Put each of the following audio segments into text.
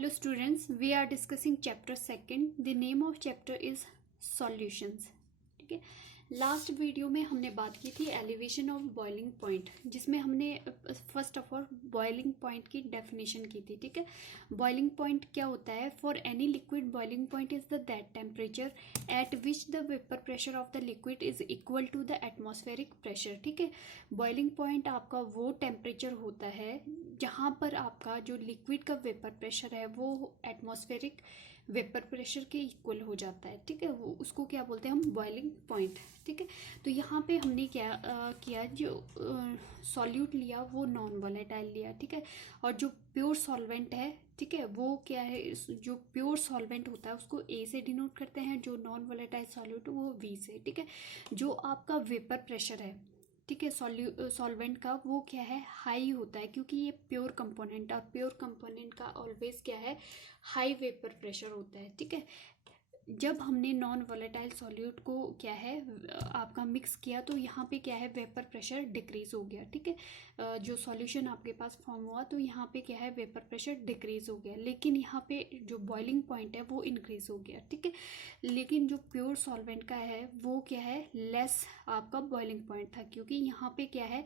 Hello students, we are discussing chapter 2. The name of chapter is solutions. ठीक है, last video में हमने बात की थी एलिवेशन ऑफ बॉइलिंग पॉइंट, जिसमें हमने first of all boiling point की डेफिनेशन की थी. ठीक है, बॉइलिंग पॉइंट क्या होता है? For any liquid boiling point is the that temperature at which the vapour pressure of the liquid is equal to the atmospheric pressure. ठीक है, बॉइलिंग पॉइंट आपका वो टेम्परेचर होता है जहाँ पर आपका जो लिक्विड का वेपर प्रेशर है वो एटमॉस्फेरिक वेपर प्रेशर के इक्वल हो जाता है. ठीक है, वो उसको क्या बोलते हैं हम? Boiling point. ठीक है, तो यहाँ पे हमने क्या किया, जो सॉल्यूट लिया वो नॉन वोलेटाइल लिया. ठीक है, और जो प्योर सॉल्वेंट है, ठीक है, वो क्या है, जो प्योर सॉल्वेंट होता है उसको ए से डिनोट करते हैं, जो नॉन वोलेटाइल सॉल्यूट वो वी से. ठीक है, जो आपका वेपर प्रेशर है, ठीक है, सॉल्वेंट का, वो क्या है, हाई होता है, क्योंकि ये प्योर कंपोनेंट, और प्योर कंपोनेंट का ऑलवेज क्या है, हाई वेपर प्रेशर होता है. ठीक है, जब हमने नॉन वोलेटाइल सॉल्यूट को क्या है आपका मिक्स किया, तो यहाँ पे क्या है, वेपर प्रेशर डिक्रीज हो गया. ठीक है, जो सॉल्यूशन आपके पास फॉर्म हुआ तो यहाँ पे क्या है, वेपर प्रेशर डिक्रीज हो गया, लेकिन यहाँ पे जो बॉइलिंग पॉइंट है वो इंक्रीज हो गया. ठीक है, लेकिन जो प्योर सॉल्वेंट का है वो क्या है, लेस आपका बॉइलिंग पॉइंट था, क्योंकि यहाँ पे क्या है,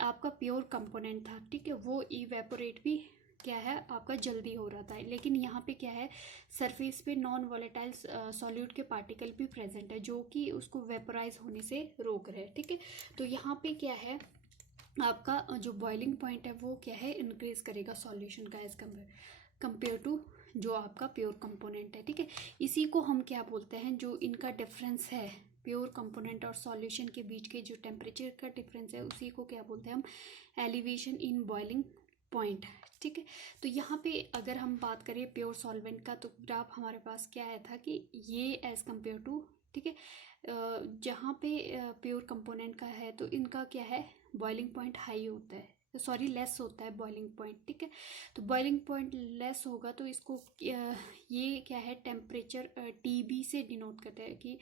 आपका प्योर कंपोनेंट था. ठीक है, वो इवेपोरेट भी क्या है आपका जल्दी हो रहा था, लेकिन यहाँ पे क्या है, सरफेस पे नॉन वोलेटाइल सॉल्यूट के पार्टिकल भी प्रेजेंट है, जो कि उसको वेपराइज होने से रोक रहे हैं. ठीक है, तो यहाँ पे क्या है, आपका जो बॉइलिंग पॉइंट है वो क्या है, इंक्रीज करेगा सॉल्यूशन का एज कंपेयर टू जो आपका प्योर कंपोनेंट है. ठीक है, इसी को हम क्या बोलते हैं, जो इनका डिफरेंस है प्योर कंपोनेंट और सॉल्यूशन के बीच के जो टेम्परेचर का डिफरेंस है, उसी को क्या बोलते हैं हम, एलिवेशन इन बॉइलिंग पॉइंट. ठीक है, तो यहाँ पे अगर हम बात करें प्योर सॉल्वेंट का, तो ग्राफ हमारे पास क्या आया था कि ये एज कंपेयर टू, ठीक है, जहाँ पे प्योर कंपोनेंट का है तो इनका क्या है, बॉइलिंग पॉइंट हाई होता है, सॉरी लेस होता है बॉइलिंग पॉइंट. ठीक है, तो बॉइलिंग पॉइंट लेस होगा तो इसको ये क्या है, टेम्परेचर टीबी से डिनोट करते हैं, कि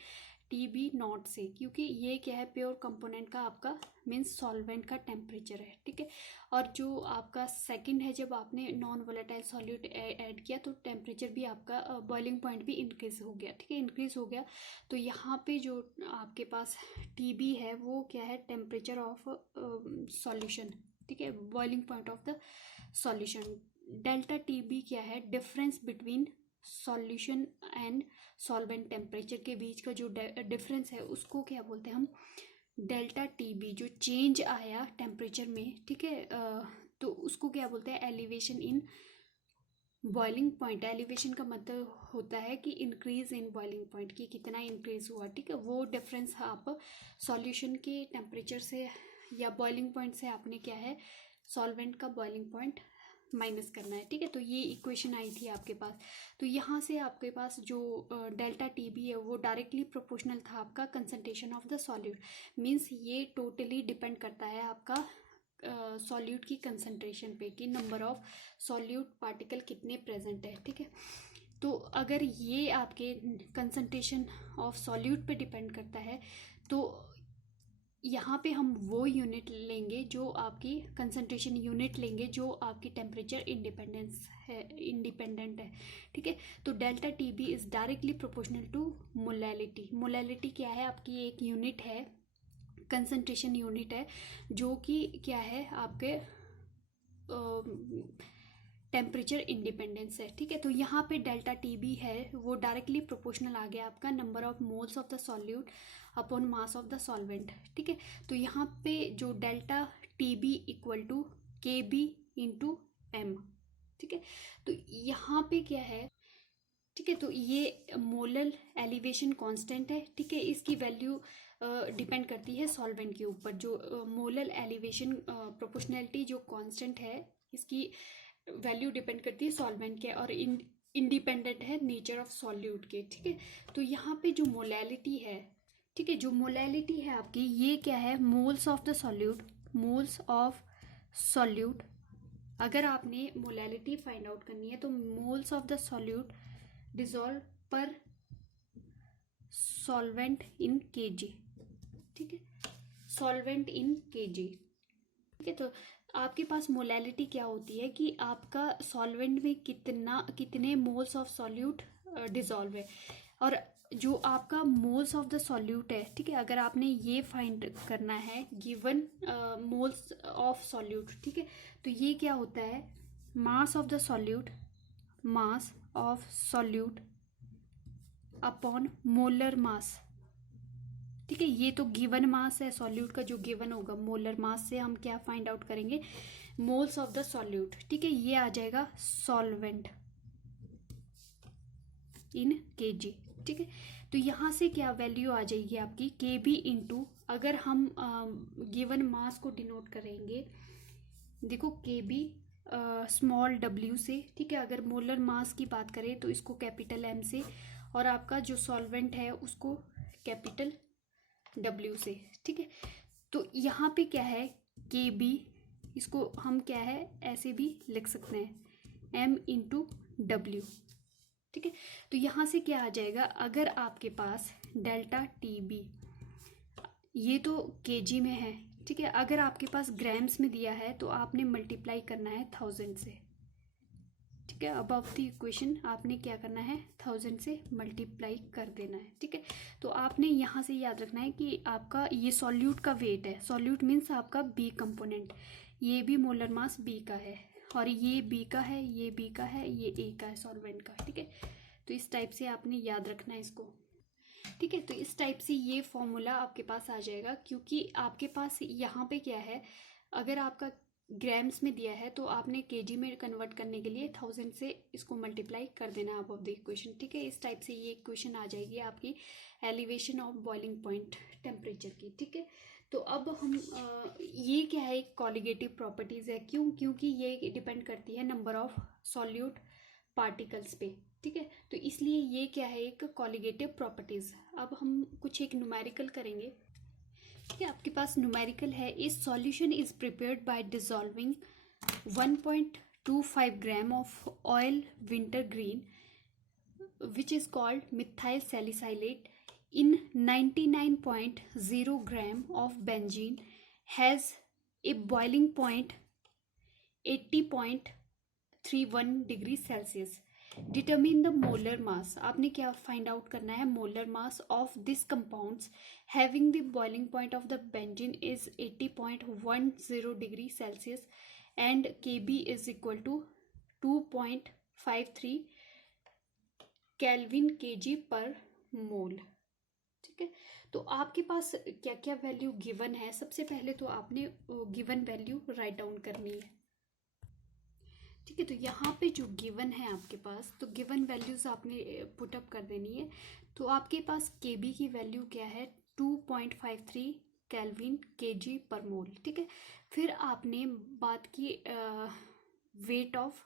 टीबी नॉट से, क्योंकि ये क्या है, प्योर कंपोनेंट का आपका मीन्स सॉल्वेंट का टेम्परेचर है. ठीक है, और जो आपका सेकंड है, जब आपने नॉन वोलेटाइल सॉल्यूट ऐड किया तो टेम्परेचर भी आपका बॉइलिंग पॉइंट भी इंक्रीज हो गया. ठीक है, इंक्रीज हो गया, तो यहाँ पे जो आपके पास टीबी है वो क्या है, टेम्परेचर ऑफ सॉल्यूशन. ठीक है, boiling point of the solution. Delta TB क्या है, difference between solution and solvent temperature के बीच का जो डिफरेंस है उसको क्या बोलते हैं हम, डेल्टा टीबी. जो चेंज आया टेम्परेचर में, ठीक है, तो उसको क्या बोलते हैं, elevation in boiling point. Elevation का मतलब होता है कि इंक्रीज इन बॉइलिंग पॉइंट, कि कितना इंक्रीज हुआ. ठीक है, वो डिफरेंस आप सॉल्यूशन के टेम्परेचर से या बॉइलिंग पॉइंट से आपने क्या है, सॉल्वेंट का बॉइलिंग पॉइंट माइनस करना है. ठीक है, तो ये इक्वेशन आई थी आपके पास. तो यहाँ से आपके पास जो डेल्टा टीबी है वो डायरेक्टली प्रोपोर्शनल था आपका concentration of the solute. Means ये टोटली डिपेंड करता है आपका सॉल्यूट की कंसंट्रेशन पे, कि नंबर ऑफ सॉल्यूट पार्टिकल कितने प्रेजेंट है. ठीक है, तो अगर ये आपके कंसंट्रेशन ऑफ सॉल्यूट पे डिपेंड करता है, तो यहाँ पे हम वो यूनिट लेंगे, जो आपकी कंसंट्रेशन यूनिट लेंगे, जो आपकी टेम्परेचर इंडिपेंडेंट है. ठीक है, तो delta TB is directly proportional to molality. Molality क्या है, आपकी एक यूनिट है, कंसंट्रेशन यूनिट है, जो कि क्या है, आपके टेम्परेचर इंडिपेंडेंस है. ठीक है, तो यहाँ पे डेल्टा टीबी है वो डायरेक्टली प्रोपोर्शनल आ गया आपका number of moles of the solute upon mass of the solvent. ठीक है, तो यहाँ पे जो डेल्टा टीबी इक्वल टू के बी इंटू एम. ठीक है, तो यहाँ पे क्या है, ठीक है, तो ये मोलर एलिवेशन कांस्टेंट है. ठीक है, इसकी वैल्यू डिपेंड करती है सॉल्वेंट के ऊपर. जो मोलर एलिवेशन प्रोपोर्शनैलिटी जो कांस्टेंट है, इसकी वैल्यू डिपेंड करती है सॉल्वेंट के, और इंडिपेंडेंट है नेचर ऑफ सॉल्यूट के. ठीक है, तो यहाँ पे जो मोलैलिटी है, ठीक है, जो मोलैलिटी है आपकी, ये क्या है, moles of the solute. Moles of solute, अगर आपने मोलैलिटी फाइंड आउट करनी है तो moles of the solute dissolve पर सॉल्वेंट इन केजी. ठीक है, सॉल्वेंट इन केजी. ठीक है, तो आपके पास मोलैलिटी क्या होती है कि आपका सॉल्वेंट में कितने मोल्स ऑफ सॉल्यूट डिजॉल्व है, और जो आपका मोल्स ऑफ द सॉल्यूट है, ठीक है, अगर आपने ये फाइंड करना है गिवन मोल्स ऑफ सॉल्यूट, ठीक है, तो ये क्या होता है, mass of the solute, mass of solute upon molar mass, ठीक है। ये तो गिवन मास है सॉल्यूट का, जो गिवन होगा मोलर मास से हम क्या फाइंड आउट करेंगे, मोल्स ऑफ द सॉल्यूट, ठीक है। ये आ जाएगा सॉल्वेंट इन केजी, ठीक है। तो यहाँ से क्या वैल्यू आ जाएगी आपकी केबी इंटू, अगर हम गिवन मास को डिनोट करेंगे, देखो केबी स्मॉल डब्ल्यू से, ठीक है। अगर मोलर मास की बात करें तो इसको कैपिटल एम से, और आपका जो सॉल्वेंट है उसको कैपिटल डब्ल्यू से, ठीक है। तो यहाँ पे क्या है के बी, इसको हम क्या है ऐसे भी लिख सकते हैं एम इंटू डब्ल्यू, ठीक है। तो यहाँ से क्या आ जाएगा, अगर आपके पास डेल्टा टी बी, ये तो केजी में है, ठीक है। अगर आपके पास ग्राम्स में दिया है तो आपने मल्टीप्लाई करना है 1000 से, ठीक है। अबव द इक्वेशन आपने क्या करना है 1000 से मल्टीप्लाई कर देना है, ठीक है। तो आपने यहाँ से याद रखना है कि आपका ये सॉल्यूट का वेट है, सॉल्यूट मीन्स आपका बी कंपोनेंट, ये भी मोलर मास बी का है, और ये बी का है, ये बी का है, ये ए का है सॉल्वेंट का, ठीक है। तो इस टाइप से आपने याद रखना है इसको, ठीक है। तो इस टाइप से ये फॉर्मूला आपके पास आ जाएगा, क्योंकि आपके पास यहाँ पे क्या है, अगर आपका ग्राम्स में दिया है तो आपने केजी में कन्वर्ट करने के लिए 1000 से इसको मल्टीप्लाई कर देना अब ऑफ द इक्वेशन, ठीक है। इस टाइप से ये इक्वेशन आ जाएगी आपकी elevation of boiling point temperature की, ठीक है। तो अब हम ये क्या है, एक कॉलिगेटिव प्रॉपर्टीज है, क्योंकि ये डिपेंड करती है नंबर ऑफ सॉल्यूट पार्टिकल्स पे, ठीक है। तो इसलिए ये क्या है, एक कॉलिगेटिव प्रॉपर्टीज। अब हम कुछ एक न्यूमेरिकल करेंगे, ठीक है। आपके पास न्यूमेरिकल है, इस solution is prepared by dissolving 1.25 gram of oil winter green which is called methyl salicylate in 99.0 gram of benzene has a boiling point 80.31 degree Celsius. Determine the molar mass, आपने क्या find out करना है, molar mass of this compounds having the boiling point of the benzene is 80.10 degree Celsius and Kb is equal to 2.53 kelvin Kg per मोल, ठीक है। तो आपके पास क्या क्या वैल्यू गिवन है, सबसे पहले तो आपने गिवन वैल्यू राइट डाउन करनी है, ठीक है। तो यहाँ पे जो गिवन है आपके पास, तो गिवन वैल्यूज आपने पुट अप कर देनी है। तो आपके पास केबी की वैल्यू क्या है 2.53 केल्विन केजी पर मोल, ठीक है। फिर आपने बात की वेट ऑफ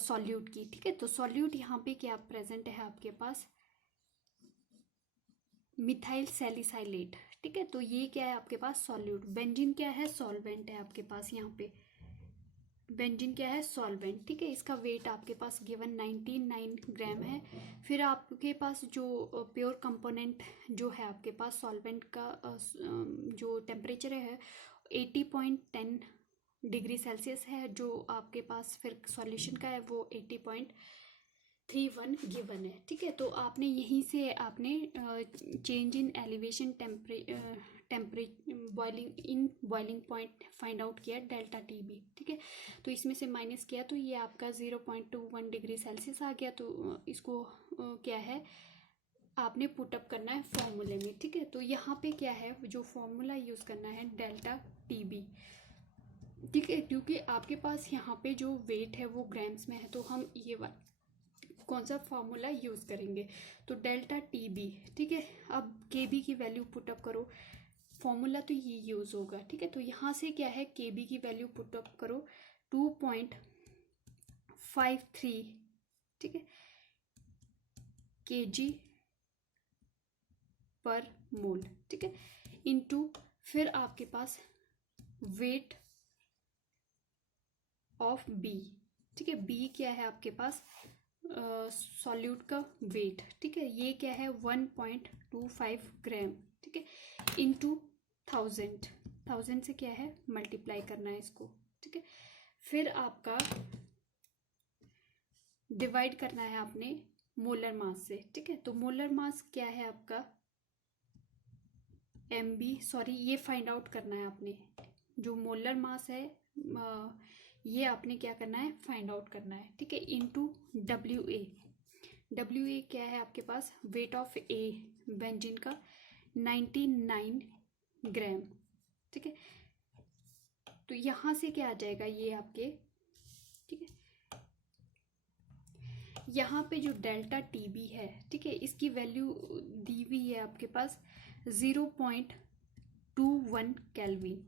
सॉल्यूट की, ठीक है। तो सॉल्यूट यहाँ पे क्या प्रेजेंट है आपके पास, मिथाइल सैलिसाइलेट, ठीक है। तो ये क्या है आपके पास सॉल्यूट, बेंजीन क्या है सॉल्वेंट है आपके पास, यहाँ पे बेंजीन क्या है सॉल्वेंट, ठीक है। इसका वेट आपके पास गिवन 99 ग्राम है। फिर आपके पास जो प्योर कंपोनेंट जो है आपके पास सॉल्वेंट का जो टेम्परेचर है 80.10 डिग्री सेल्सियस है, जो आपके पास फिर सॉल्यूशन का है वो 80.31 गिवन है, ठीक है। तो आपने यहीं से आपने change in elevation boiling point find out किया डेल्टा टी बी, ठीक है। तो इसमें से माइनस किया तो ये आपका 0.21 डिग्री सेल्सियस आ गया। तो इसको क्या है आपने पुटअप करना है फॉर्मूले में, ठीक है। तो यहाँ पे क्या है जो फॉर्मूला यूज़ करना है डेल्टा टी बी, ठीक है, क्योंकि आपके पास यहाँ पे जो वेट है वो ग्राम्स में है, तो हम ये कौन सा फॉर्मूला यूज़ करेंगे, तो डेल्टा टी बी, ठीक है। अब के बी की वैल्यू पुटअप करो, फॉर्मूला तो ये यूज़ होगा, ठीक है। तो यहाँ से क्या है के बी की वैल्यू पुटअप करो 2.53, ठीक है, Kg पर मोल, ठीक है, इनटू फिर आपके पास वेट ऑफ बी, ठीक है। बी क्या है आपके पास सॉल्यूट का वेट, ठीक है, ये क्या है 1.25 ग्राम, ठीक है, इनटू 1000, 1000 से क्या है मल्टीप्लाई करना है इसको, ठीक है। फिर आपका डिवाइड करना है आपने मोलर मास से, ठीक है। तो मोलर मास क्या है आपका सॉरी ये फाइंड आउट करना है आपने, जो मोलर मास है ये आपने क्या करना है फाइंड आउट करना है, ठीक है। इनटू डब्ल्यू ए क्या है आपके पास, वेट ऑफ ए बेंजीन का 99 ग्राम, ठीक है। तो यहाँ से क्या आ जाएगा ये आपके, ठीक है। यहाँ पे जो डेल्टा टी बी है, ठीक है, इसकी वैल्यू दी हुई है आपके पास 0.21 केल्विन,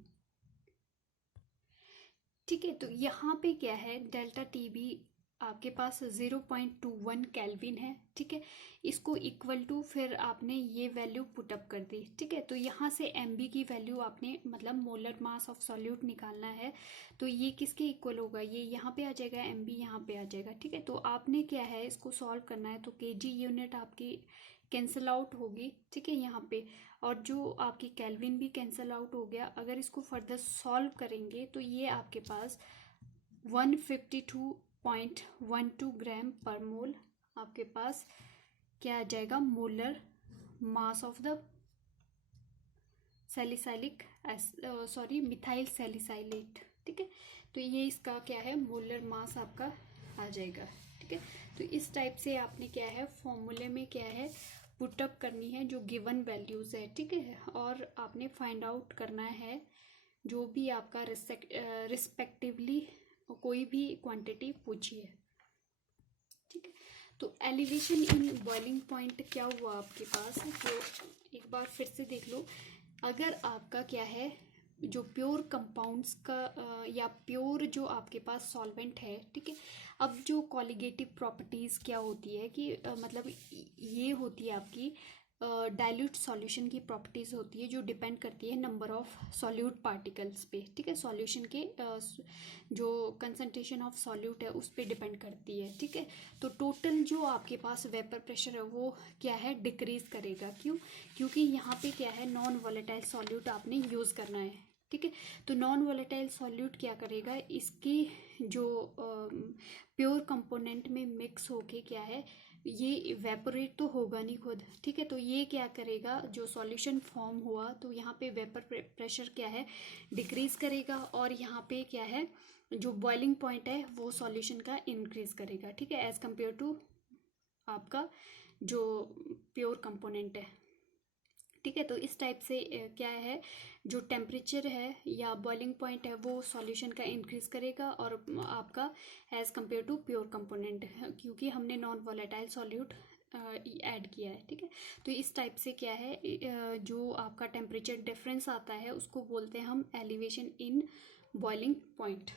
ठीक है। तो यहाँ पे क्या है डेल्टा टी बी आपके पास 0.21 केल्विन है, ठीक है। इसको इक्वल टू फिर आपने ये वैल्यू पुटअप कर दी, ठीक है। तो यहाँ से एम बी की वैल्यू आपने मतलब मोलर मास ऑफ सॉल्यूट निकालना है, तो ये किसके इक्वल होगा, ये यहाँ पे आ जाएगा, एम बी यहाँ पे आ जाएगा, ठीक है। तो आपने क्या है इसको सॉल्व करना है, तो केजी यूनिट आपकी कैंसिल आउट होगी, ठीक है यहाँ पे, और जो आपकी केल्विन भी कैंसिल आउट हो गया। अगर इसको फर्दर सॉल्व करेंगे तो ये आपके पास 152.12 ग्राम पर मोल आपके पास क्या आ जाएगा, molar mass of the salicylic sorry methyl salicylate, ठीक है। तो ये इसका क्या है मोलर मास आपका आ जाएगा, ठीक है। तो इस टाइप से आपने क्या है फॉर्मूले में क्या है पुटअप करनी है जो गिवन वैल्यूज है, ठीक है। और आपने फाइंड आउट करना है जो भी आपका रिस्पेक्टिवली कोई भी क्वांटिटी पूछी है, ठीक है। तो एलिवेशन इन बॉइलिंग पॉइंट क्या हुआ आपके पास, जो एक बार फिर से देख लो। अगर आपका क्या है जो प्योर कंपाउंड्स का या प्योर जो आपके पास सॉल्वेंट है, ठीक है। अब जो कॉलिगेटिव प्रॉपर्टीज़ क्या होती है कि मतलब ये होती है आपकी डाइल्यूट सॉल्यूशन की प्रॉपर्टीज़ होती है जो डिपेंड करती है नंबर ऑफ सॉल्यूट पार्टिकल्स पे, ठीक है। सॉल्यूशन के जो कंसंट्रेशन ऑफ सॉल्यूट है उस पे डिपेंड करती है, ठीक है। तो टोटल जो आपके पास वेपर प्रेशर है वो क्या है डिक्रीज करेगा, क्यों, क्योंकि यहाँ पे क्या है नॉन वोलेटाइल सॉल्यूट आपने यूज़ करना है, ठीक है। तो नॉन वोलेटाइल सॉल्यूट क्या करेगा, इसकी जो प्योर कंपोनेंट में मिक्स होके क्या है ये इवेपोरेट तो होगा नहीं खुद, ठीक है। तो ये क्या करेगा जो सॉल्यूशन फॉर्म हुआ तो यहाँ पे वेपर प्रेशर क्या है डिक्रीज करेगा, और यहाँ पे क्या है जो बॉइलिंग पॉइंट है वो सॉल्यूशन का इंक्रीज करेगा, ठीक है, एज कंपेयर टू आपका जो प्योर कंपोनेंट है, ठीक है। तो इस टाइप से क्या है जो टेम्परेचर है या बॉइलिंग पॉइंट है वो सॉल्यूशन का इंक्रीज करेगा और आपका as compare to pure component, क्योंकि हमने नॉन वोलेटाइल सॉल्यूट ऐड किया है, ठीक है। तो इस टाइप से क्या है जो आपका टेम्परेचर डिफरेंस आता है उसको बोलते हैं हम एलिवेशन इन बॉइलिंग पॉइंट।